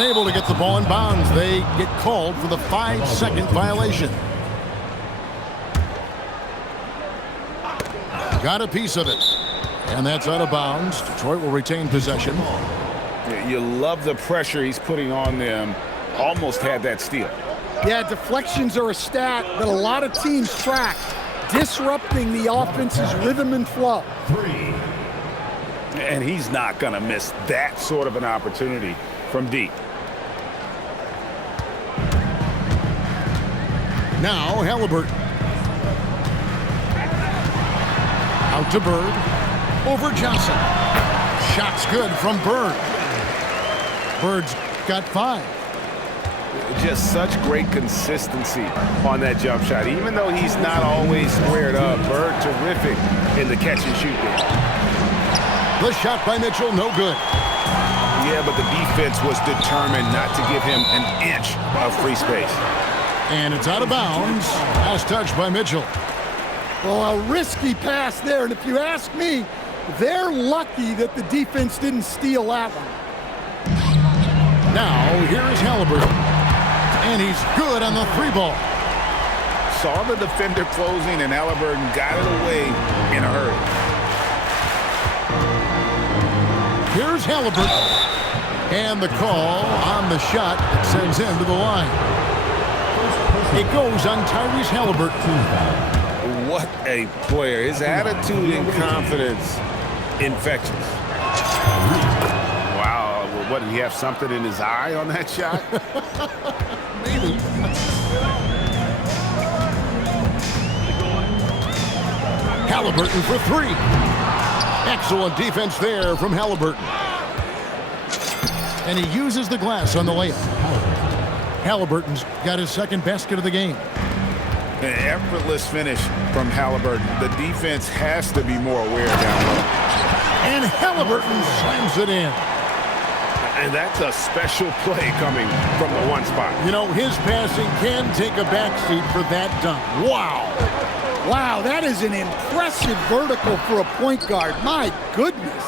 unable to get the ball in bounds. They get called for the 5-second violation. Got a piece of it. And that's out of bounds. Detroit will retain possession. You love the pressure he's putting on them. Almost had that steal. Yeah, deflections are a stat that a lot of teams track, disrupting the offense's rhythm and flow. And he's not going to miss that sort of an opportunity from deep. Now Halliburton. Out to Bird. Over Johnson. Shot's good from Bird. Bird's got 5. Just such great consistency on that jump shot. Even though he's not always squared up, Bird terrific in the catch and shoot game. The shot by Mitchell, no good. Yeah, but the defense was determined not to give him an inch of free space. And it's out of bounds. Last touch by Mitchell. Well, a risky pass there, and if you ask me, they're lucky that the defense didn't steal that one. Now, here is Halliburton. And he's good on the 3-ball. Saw the defender closing, and Halliburton got it away in a hurry. Here's Halliburton. And the call on the shot that sends him to the line. It goes on Tyrese Halliburton. What a player. His attitude and confidence infectious. Wow. What, did he have something in his eye on that shot? Maybe. Halliburton for 3. Excellent defense there from Halliburton. And he uses the glass on the layup. Halliburton's got his second basket of the game. An effortless finish from Halliburton. The defense has to be more aware down low. And Halliburton slams it in. And that's a special play coming from the one spot. You know, his passing can take a backseat for that dunk. Wow. Wow, that is an impressive vertical for a point guard. My goodness.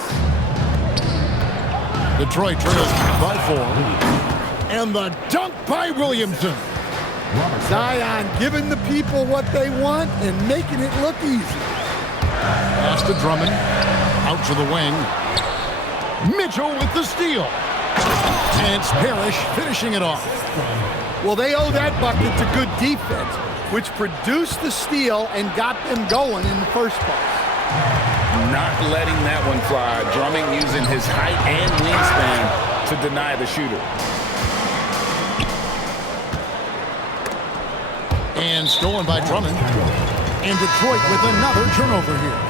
Detroit trails by 4. And the dunk by Williamson. Zion giving the people what they want and making it look easy. Pass to Drummond. Out to the wing. Mitchell with the steal. And it's Parrish finishing it off. Well, they owe that bucket to good defense, which produced the steal and got them going in the first place. Not letting that one fly. Drummond using his height and wingspan to deny the shooter. And stolen by Drummond. And Detroit with another turnover here.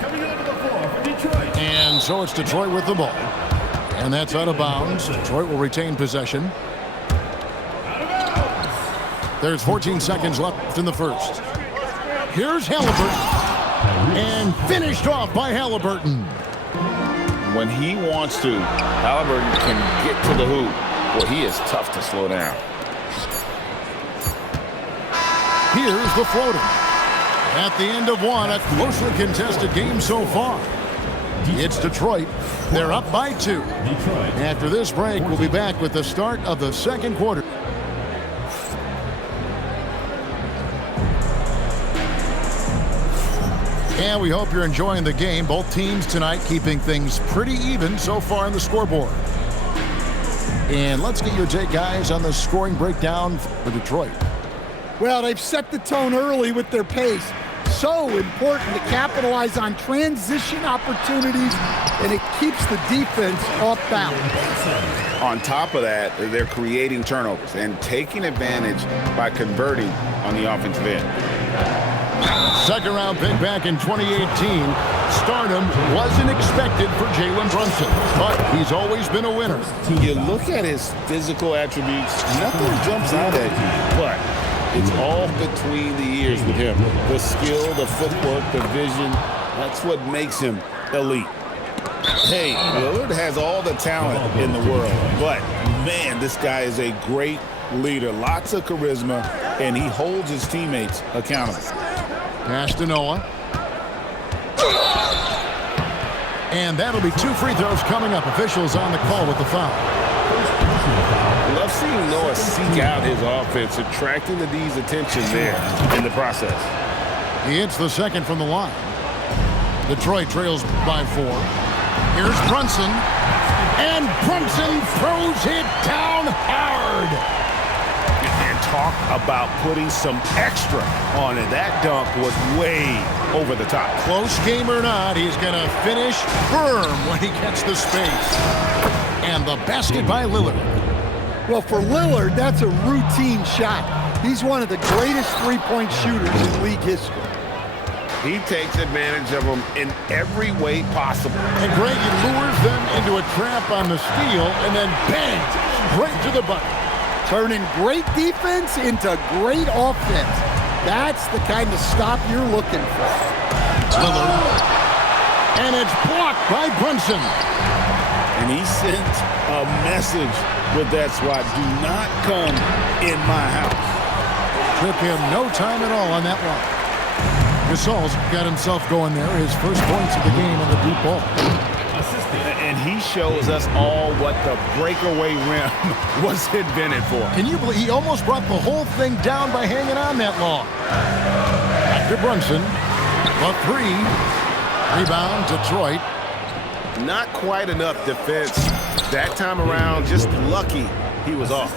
Coming onto the floor for Detroit. And so it's Detroit with the ball. And that's out of bounds. Detroit will retain possession. Out of bounds. There's 14 seconds left in the first. Here's Halliburton. And finished off by Halliburton. When he wants to, Halliburton can get to the hoop. Well, he is tough to slow down. Here's the floater. At the end of one, a closely contested game so far. It's Detroit. They're up by 2. After this break, we'll be back with the start of the second quarter. And we hope you're enjoying the game. Both teams tonight keeping things pretty even so far on the scoreboard. And let's get your take, guys, on the scoring breakdown for Detroit. Well, they've set the tone early with their pace. So important to capitalize on transition opportunities, and it keeps the defense off balance. On top of that, they're creating turnovers and taking advantage by converting on the offensive end. Second round pick back in 2018. Stardom wasn't expected for Jalen Brunson, but he's always been a winner. You look at his physical attributes, nothing jumps out at you, but it's all between the ears with him. The skill, the footwork, the vision, that's what makes him elite. Hey, Lillard has all the talent in the world, but man, this guy is a great leader. Lots of charisma, and he holds his teammates accountable. Pass to Noah. And that'll be 2 free throws coming up. Officials on the call with the foul. Love seeing Noah seek out his offense, attracting the D's attention there in the process. He hits the second from the line. Detroit trails by 4. Here's Brunson. And Brunson throws it down hard. And talk about putting some extra on it. That dunk was way over the top. Close game or not, he's going to finish firm when he gets the space. And the basket by Lillard. Well, for Lillard, that's a routine shot. He's one of the greatest three-point shooters in league history. He takes advantage of them in every way possible. And Greg, he lures them into a trap on the steal and then bang, straight to the bucket. Turning great defense into great offense. That's the kind of stop you're looking for. Lillard. And it's blocked by Brunson. And he sent a message with that swat. Do not come in my house. Took him no time at all on that one. Gasol's got himself going there. His first points of the game on the deep ball. And he shows us all what the breakaway rim was invented for. Can you believe he almost brought the whole thing down by hanging on that long? Back to Brunson. The 3. Rebound, Detroit. Not quite enough defense. That time around, just lucky he was off.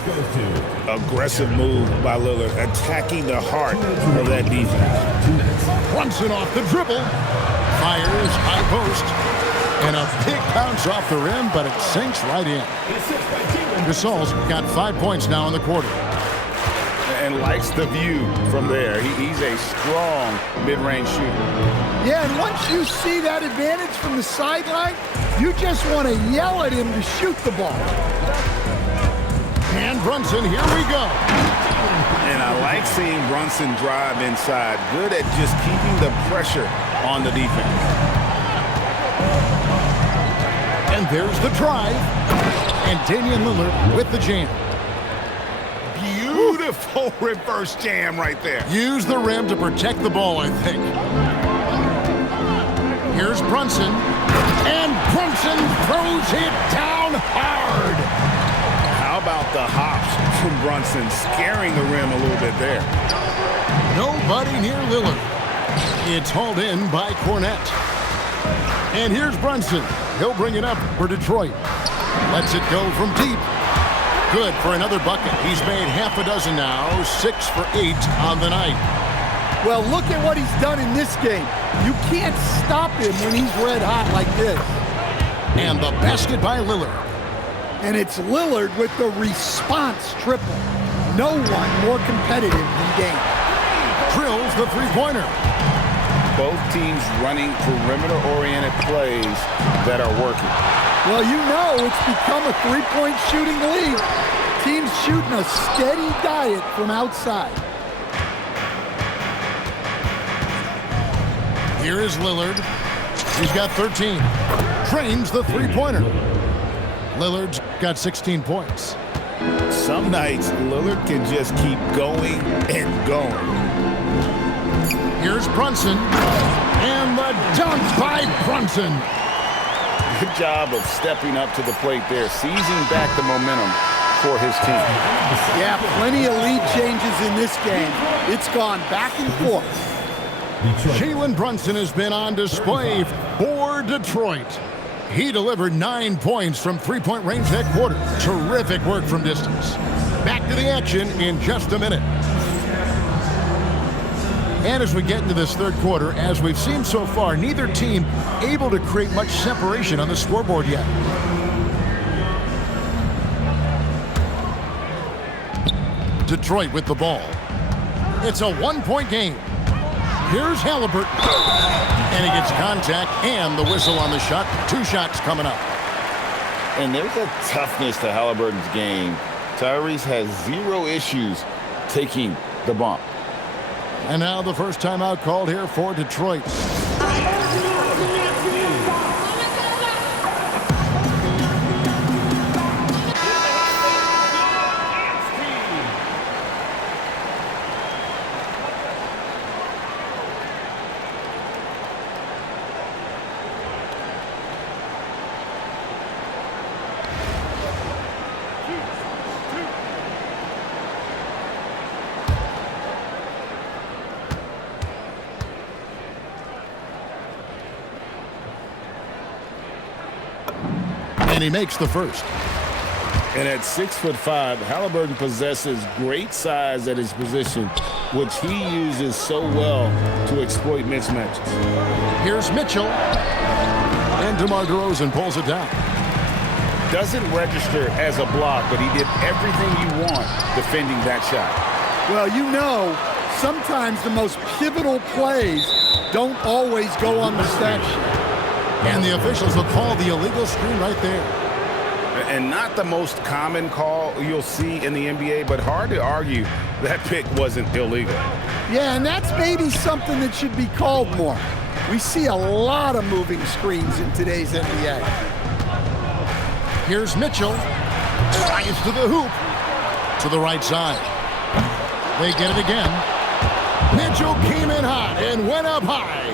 Aggressive move by Lillard, attacking the heart of that defense. Brunson off the dribble. Fires, high post. And a big bounce off the rim, but it sinks right in. Gasol's got 5 points now in the quarter. And likes the view from there. He's a strong mid-range shooter. Yeah, and once you see that advantage from the sideline, you just want to yell at him to shoot the ball. And Brunson, here we go. And I like seeing Brunson drive inside. Good at just keeping the pressure on the defense. And there's the drive. And Damian Lillard with the jam. Beautiful reverse jam right there. Use the rim to protect the ball, I think. Here's Brunson. And Brunson throws it down hard. How about the hops from Brunson, scaring the rim a little bit there. Nobody near Lillard. It's hauled in by Cornette. And here's Brunson. He'll bring it up for Detroit. Lets it go from deep. Good for another bucket. He's made half a dozen now, 6 for 8 on the night. Well, look at what he's done in this game. You can't stop him when he's red hot like this. And the basket by Lillard. And it's Lillard with the response triple. No one more competitive than Dame. Drills the three-pointer. Both teams running perimeter-oriented plays that are working. Well, you know it's become a three-point shooting league. Teams shooting a steady diet from outside. Here is Lillard. He's got 13. Trains the three-pointer. Lillard's got 16 points. Some nights, Lillard can just keep going and going. Here's Brunson. And the dunk by Brunson. Good job of stepping up to the plate there, seizing back the momentum for his team. Yeah, plenty of lead changes in this game. It's gone back and forth. Jalen Brunson has been on display for Detroit. He delivered 9 points from three-point range that quarter. Terrific work from distance. Back to the action in just a minute. And as we get into this third quarter, as we've seen so far, neither team able to create much separation on the scoreboard yet. Detroit with the ball. It's a one-point game. Here's Halliburton. And he gets contact and the whistle on the shot. 2 shots coming up. And there's a toughness to Halliburton's game. Tyrese has 0 issues taking the bump. And now the first timeout called here for Detroit. And he makes the first. And at 6'5", Halliburton possesses great size at his position, which he uses so well to exploit mismatches. Here's Mitchell. And DeMar DeRozan pulls it down. Doesn't register as a block, but he did everything you want defending that shot. Well, you know, sometimes the most pivotal plays don't always go on the stat sheet. And the officials will call the illegal screen right there. And not the most common call you'll see in the NBA, but hard to argue that pick wasn't illegal. Yeah, and that's maybe something that should be called more. We see a lot of moving screens in today's NBA. Here's Mitchell. Drives to the hoop. To the right side. They get it again. Mitchell came in hot and went up high.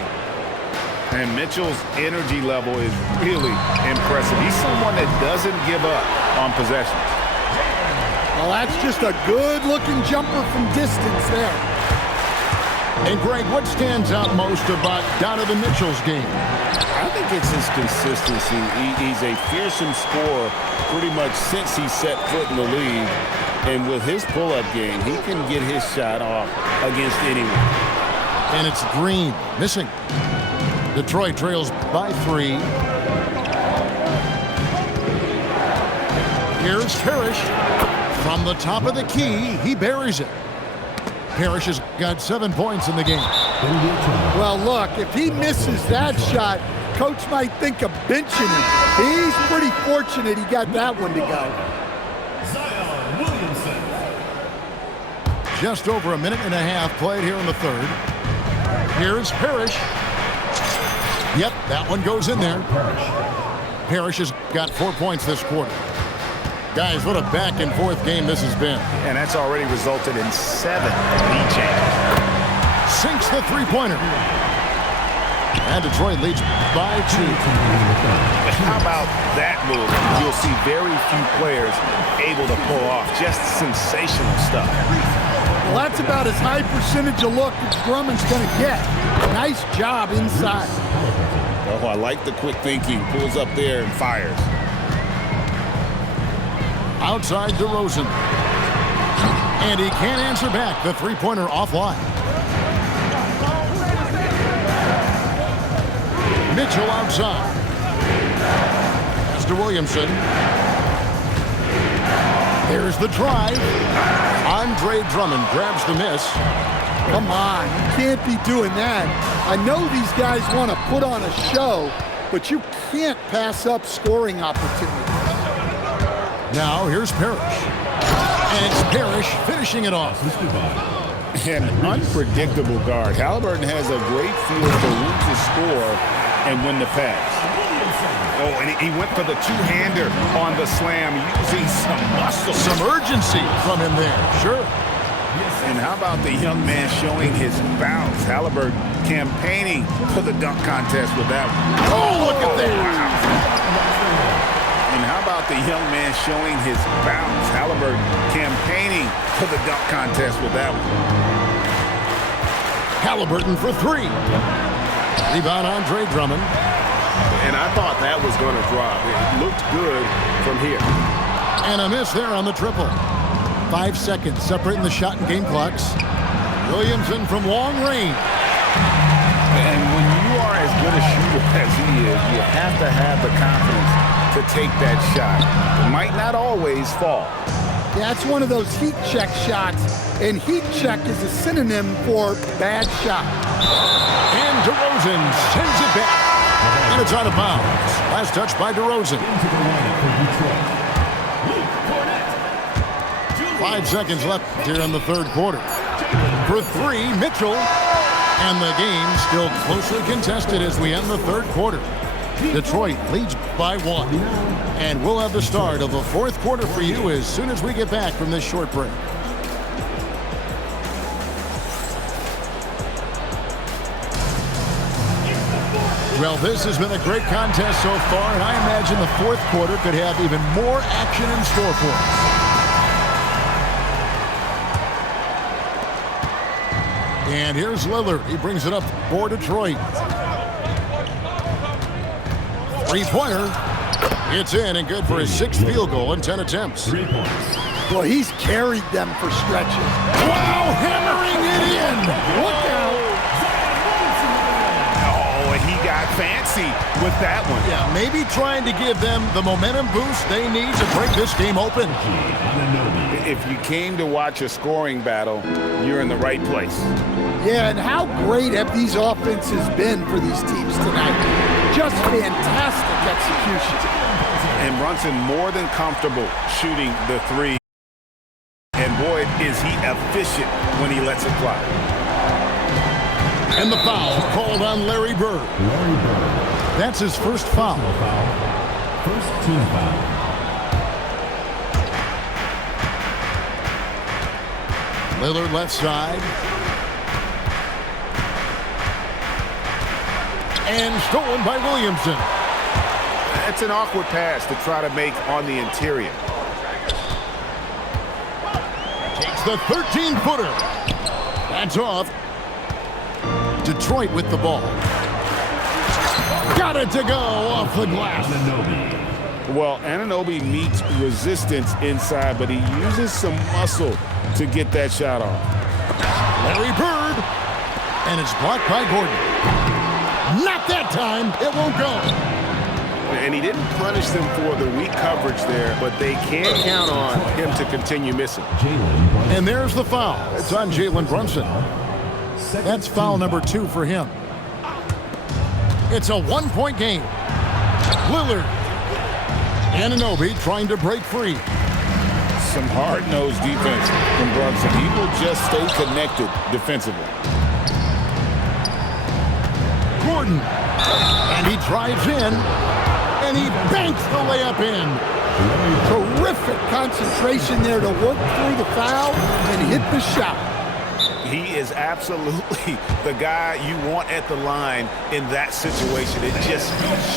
And Mitchell's energy level is really impressive. He's someone that doesn't give up on possessions. Well, that's just a good-looking jumper from distance there. And, Greg, what stands out most about Donovan Mitchell's game? I think it's his consistency. He's a fearsome scorer pretty much since he set foot in the league. And with his pull-up game, he can get his shot off against anyone. And it's Green missing. Detroit trails by 3. Here's Parrish. From the top of the key, he buries it. Parrish has got 7 points in the game. Well, look, if he misses that shot, coach might think of benching him. He's pretty fortunate he got that one to go. Just over a minute and a half played here in the third. Here's Parrish. Yep, that one goes in there. Parrish has got 4 points this quarter. Guys, what a back-and-forth game this has been. And that's already resulted in 7 lead changes. Sinks the three-pointer. And Detroit leads by 2. How about that move? You'll see very few players able to pull off just sensational stuff. Well, that's about as high percentage of look as Drummond's going to get. Nice job inside. Oh, I like the quick thinking. Pulls up there and fires. Outside DeRozan. And he can't answer back. The three-pointer offline. Mitchell outside. Pass to Williamson. There's the drive. Andre Drummond grabs the miss. Come on, you can't be doing that. I know these guys want to put on a show, but you can't pass up scoring opportunities. Now here's Parrish. And it's Parrish finishing it off. An unpredictable guard. Halliburton has a great feel for when to score and when to pass. Oh, and he went for the two-hander on the slam, using some muscle. Some urgency from him there, sure. And how about the young man showing his bounce? Halliburton campaigning for the dunk contest with that one. Oh, look at that. And how about the young man showing his bounce? Halliburton campaigning for the dunk contest with that one. Halliburton for 3. Rebound Andre Drummond. And I thought that was going to drop. It looked good from here. And a miss there on the triple. 5 seconds separating the shot and game clocks. Williamson from long range. And when you are as good a shooter as he is, you have to have the confidence to take that shot. It might not always fall. Yeah, it's one of those heat check shots, and heat check is a synonym for bad shot. And DeRozan sends it back. And it's out of bounds. Last touch by DeRozan. 5 seconds left here in the third quarter. For 3, Mitchell. And the game still closely contested as we end the third quarter. Detroit leads by 1. And we'll have the start of the fourth quarter for you as soon as we get back from this short break. Well, this has been a great contest so far, and I imagine the fourth quarter could have even more action in store for us. And here's Lillard. He brings it up for Detroit. Three-pointer. It's in and good for his 6th field goal in 10 attempts. 3 points. Well, he's carried them for stretches. Wow, hammering it in. Look out. Oh, and he got fancy with that one. Yeah, maybe trying to give them the momentum boost they need to break this game open. If you came to watch a scoring battle, you're in the right place. Yeah, and how great have these offenses been for these teams tonight? Just fantastic execution. And Brunson more than comfortable shooting the three. And boy, is he efficient when he lets it fly. And the foul called on Larry Bird. That's his first foul. First team foul. Lillard left side. And stolen by Williamson. It's an awkward pass to try to make on the interior. Takes the 13-footer. That's off. Detroit with the ball. Got it to go off the glass. Well, Anunoby meets resistance inside, but he uses some muscle to get that shot off. Larry Bird. And it's blocked by Gordon. Not that time. It won't go. And he didn't punish them for the weak coverage there, but they can't count on him to continue missing. And there's the foul. It's on Jalen Brunson. That's foul number 2 for him. It's a 1-point game. Lillard. Anunoby trying to break free. Some hard-nosed defense from Brunson. He will just stay connected defensively. Gordon. And he drives in. And he banks the layup in. Terrific concentration there to work through the foul and hit the shot. He is absolutely the guy you want at the line in that situation. It just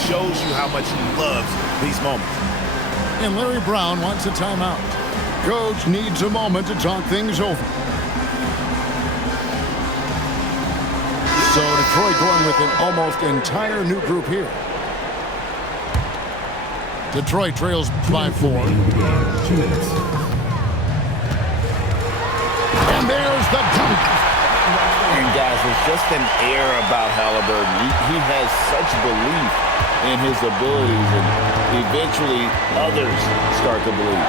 shows you how much he loves these moments. And Larry Brown wants a timeout. Coach needs a moment to talk things over. So Detroit going with an almost entire new group here. Detroit trails by 4. 2 minutes. And there's the dunk. And guys, there's just an air about Halliburton. He has such belief in his abilities, and eventually others start to believe.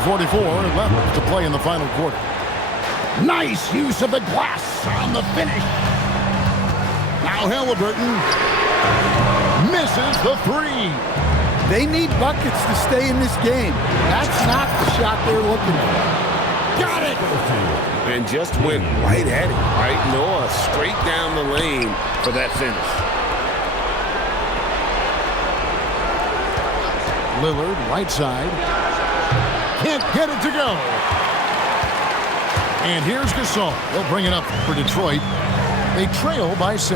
.144 left to play in the final quarter. Nice use of the glass on the finish. Now Halliburton misses the 3. They need buckets to stay in this game. That's not the shot they're looking for. Got it! And just went right at it, right? Noah straight down the lane for that finish. Lillard, right side. Can't get it to go. And here's Gasol. He'll bring it up for Detroit. They trail by 6.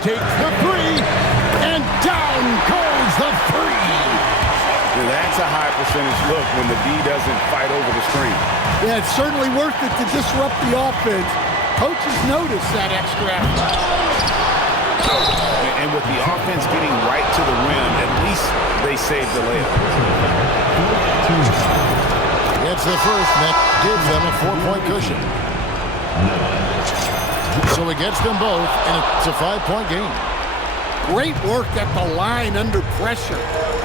Takes the 3, and down goes the 3. Now that's a high percentage look when the D doesn't fight over the screen. Yeah, it's certainly worth it to disrupt the offense. Coaches notice that extra effort. And with the offense getting right to the rim, at least they saved the layup. It's the first that gives them a 4-point cushion. So he gets them both, and it's a 5-point game. Great work at the line under pressure.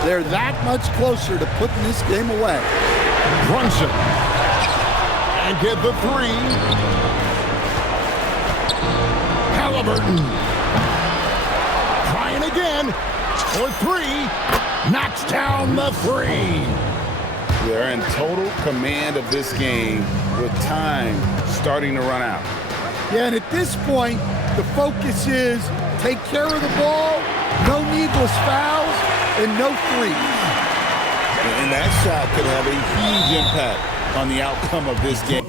They're that much closer to putting this game away. Brunson. And get the 3. Halliburton. Trying again. For 3. Knocks down the 3. They're in total command of this game with time starting to run out. Yeah, and at this point, the focus is take care of the ball, no needless fouls, and no threes. And that shot could have a huge impact on the outcome of this game.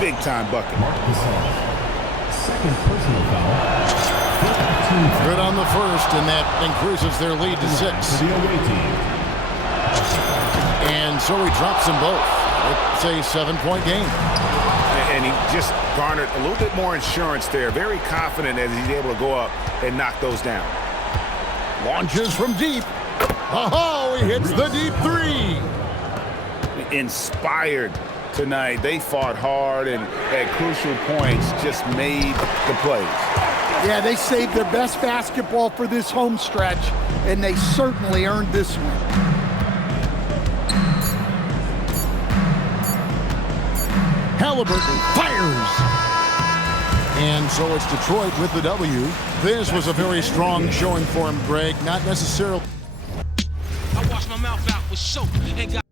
Big time bucket. second personal foul. Team foul. Good on the first, and that increases their lead to 6. For the away team. And so he drops them both. It's a 7-point game. And he just garnered a little bit more insurance there. Very confident as he's able to go up and knock those down. Launches from deep. Oh, he hits the deep 3. Inspired tonight. They fought hard and at crucial points just made the plays. Yeah, they saved their best basketball for this home stretch, and they certainly earned this one. Halliburton fires. And so it's Detroit with the W. This was a very strong showing for him, Greg. Not necessarily. I wash my mouth out with soap and got